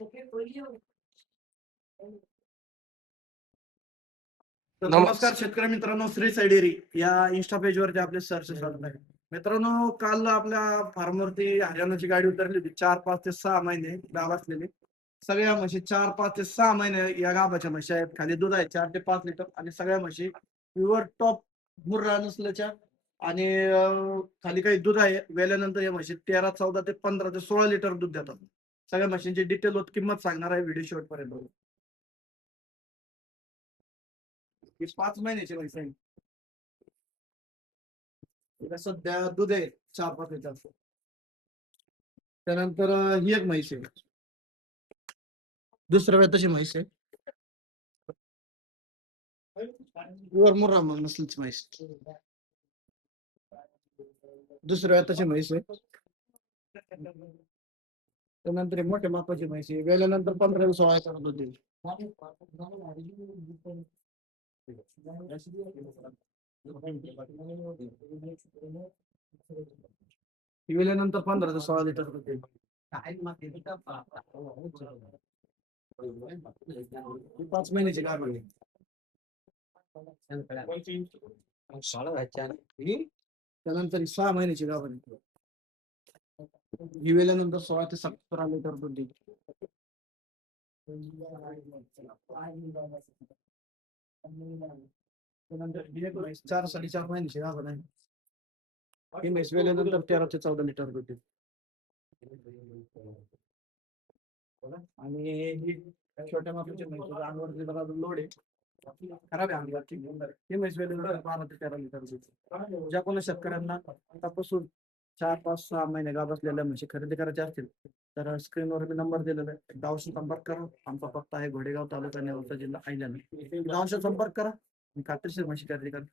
तर नमस्कार शेतकरी मित्रांनो, श्री साई डेअरी या इन्स्टा पेज वरती आपले सरचे स्वागत आहे. मित्रांनो, काल आपल्या फार्मवरती हरियाणाची गाडी उतरली होती. 4-5 ते 6 महिने गाभ असलेली सगळ्या म्हशी, 4-5 ते 6 महिने या गाभाच्या म्हशी आहेत. खाली दूध आहे 4 ते 5 लिटर आणि सगळ्या म्हशी प्युअर टॉप मुर्रा नसल्याच्या आणि खाली काही दूध आहे. वेल्यानंतर या म्हशी 13, 14 ते 15 ते 16 लिटर दूध देतात. सगळ्या म्हशींची डिटेल किंमत सांगणार आहे व्हिडिओ शेवटपर्यंत बघा. ही 5 महिन्याची म्हैस आहे. हिला सध्या दूध आहे 4-5 लिटर. त्यानंतर ही एक म्हैस आहे, दुसऱ्या वेताची म्हैस आहे. प्युअर मुर्रा नसलीची म्हैस. दुसऱ्या वेताची म्हैस आहे. त्यानंतर मोठ्या मापाची म्हैस आहे. वेल्यानंतर 15 ते 16 लिटर दूध देईल. वेल्यानंतर 15 ते 16 लिटर दूध देईल. 5 महिन्याची गाभ आहे. त्यानंतर 6 महिन्याची गाभ आहे. ही वेल्यानंतर 16 ते 17 लिटर दूध देईल. त्यानंतर ही एक म्हैस 4-4.5 महिन्याची गाभ आहे. ही म्हैस वेल्यानंतर 13 ते 14 लिटर दूध देईल. आणि ही छोट्या मापाची म्हैस अंगावरती जरा लोड आहे, खराब आहे अंगावरची. ही म्हैस वेल्यानंतर 12 ते 13 लिटर दूध. ज्या कोणी शेतकऱ्यांना आतापासून 4-5-6 महिने गाभ असलेल्या म्हशी खरेदी करायच्या असतील तर स्क्रीनवर मी नंबर दिलेला आहे. एकदा अवश्य संपर्क करा. आमचा पत्ता आहे घोडेगाव, तालुका नेवासा, जिल्हा अहिल्यानगर. एकदा अवश्य संपर्क करा. खात्रीशीर म्हशी खरेदी करा.